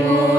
Lord.